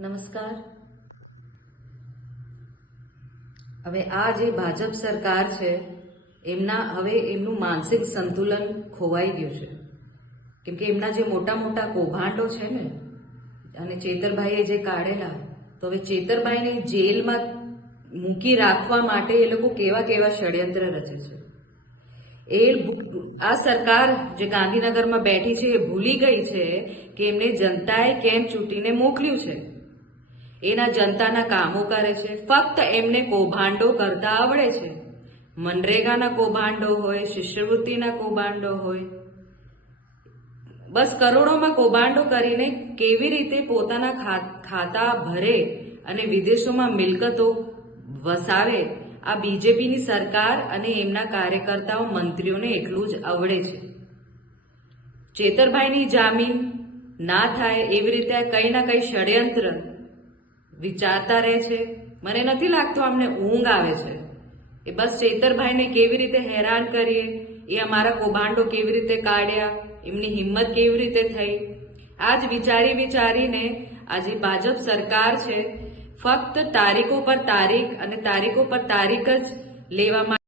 નમસ્કાર. હવે આ જે ભાજપ સરકાર છે એમનું માનસિક સંતુલન ખોવાઈ ગયું છે, કેમ કે એમના જે મોટા મોટા કૌભાંડો છે ને, અને ચેતરભાઈએ જે કાઢેલા, તો હવે ચેતરભાઈને જેલમાં મૂકી રાખવા માટે એ લોકો કેવા કેવા ષડયંત્ર રચે છે. આ સરકાર જે ગાંધીનગરમાં બેઠી છે એ ભૂલી ગઈ છે કે એમને જનતાએ કેમ ચૂંટીને મોકલ્યું છે. એના જનતાના કામો કરે છે, ફક્ત એમને કૌભાંડો કરતા આવડે છે. મનરેગાના કૌભાંડો હોય, શિષ્યવૃત્તિના કૌભાંડો હોય, બસ કરોડોમાં કૌભાંડો કરીને કેવી રીતે પોતાના ખાતા ભરે અને વિદેશોમાં મિલકતો વસાવે, આ બીજેપીની સરકાર અને એમના કાર્યકર્તાઓ મંત્રીઓને એટલું જ આવડે છે. ચેતરભાઈની જામીન ના થાય એવી રીતે કંઈ ના કંઈ ષડયંત્ર વિચારતા રહે છે. મને નથી લાગતું અમને ઊંઘ આવે છે. એ બસ ચેતરભાઈને કેવી રીતે હેરાન કરીએ, એ અમારા કૌભાંડો કેવી રીતે કાઢ્યા, એમની હિંમત કેવી રીતે થઈ, આ જ વિચારીને આજે ભાજપ સરકાર છે ફક્ત તારીખો પર તારીખ અને તારીખો પર તારીખ જ લેવામાં